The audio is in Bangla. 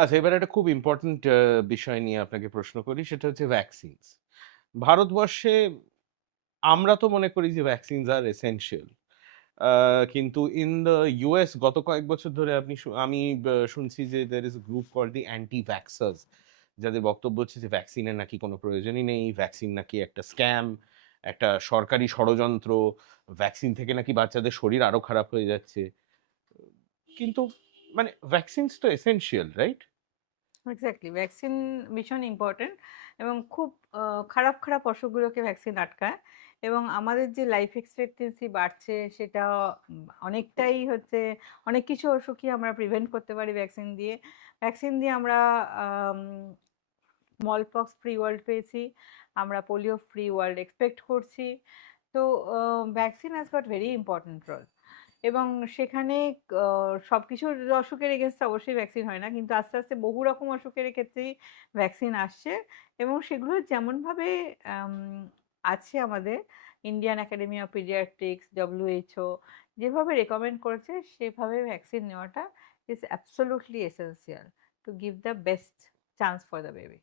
আচ্ছা, এবার একটা খুব ইম্পর্টেন্ট বিষয় নিয়ে আপনাকে প্রশ্ন করি, সেটা হচ্ছে ভ্যাকসিনস। ভারতবর্ষে আমরা তো মনে করি যে ভ্যাকসিনস আর এসেনশিয়াল। কিন্তু ইন দ্য ইউএস গত কয়েক বছর ধরে আমি শুনছি যে there is a group called the anti-vaxxers, যাদের বক্তব্য হচ্ছে যে ভ্যাকসিনের নাকি কোনো প্রয়োজনই নেই। ভ্যাকসিন নাকি একটা স্ক্যাম, একটা সরকারি ষড়যন্ত্র। ভ্যাকসিন থেকে নাকি বাচ্চাদের শরীর আরো খারাপ হয়ে যাচ্ছে। কিন্তু মানে ভ্যাকসিনস তো এসেনশিয়াল, রাইট? এক্স্যাক্টলি, ভ্যাকসিন ভীষণ ইম্পর্টেন্ট এবং খুব খারাপ খারাপ অসুখগুলোকে ভ্যাকসিন আটকায়। এবং আমাদের যে লাইফ এক্সপেক্টেন্সি বাড়ছে সেটা অনেকটাই হচ্ছে, অনেক কিছু অসুখই আমরা প্রিভেন্ট করতে পারি ভ্যাকসিন দিয়ে। ভ্যাকসিন দিয়ে আমরা স্মল পক্স ফ্রি ওয়ার্ল্ড পেয়েছি, আমরা পোলিও ফ্রি ওয়ার্ল্ড এক্সপেক্ট করছি। তো vaccine has got very important role. এবং সেখানে সব কিছুর অসুখের এগেনস্টে অবশ্যই ভ্যাকসিন হয় না, কিন্তু আস্তে আস্তে বহু রকম অসুখের ক্ষেত্রেই ভ্যাকসিন আসছে। এবং সেগুলো যেমনভাবে আম, আছে আমাদের Indian academy of paediatrics, WHO যেভাবে রেকমেন্ড করেছে সেভাবে ভ্যাকসিন নেওয়াটা is absolutely essential to give the best chance for the baby.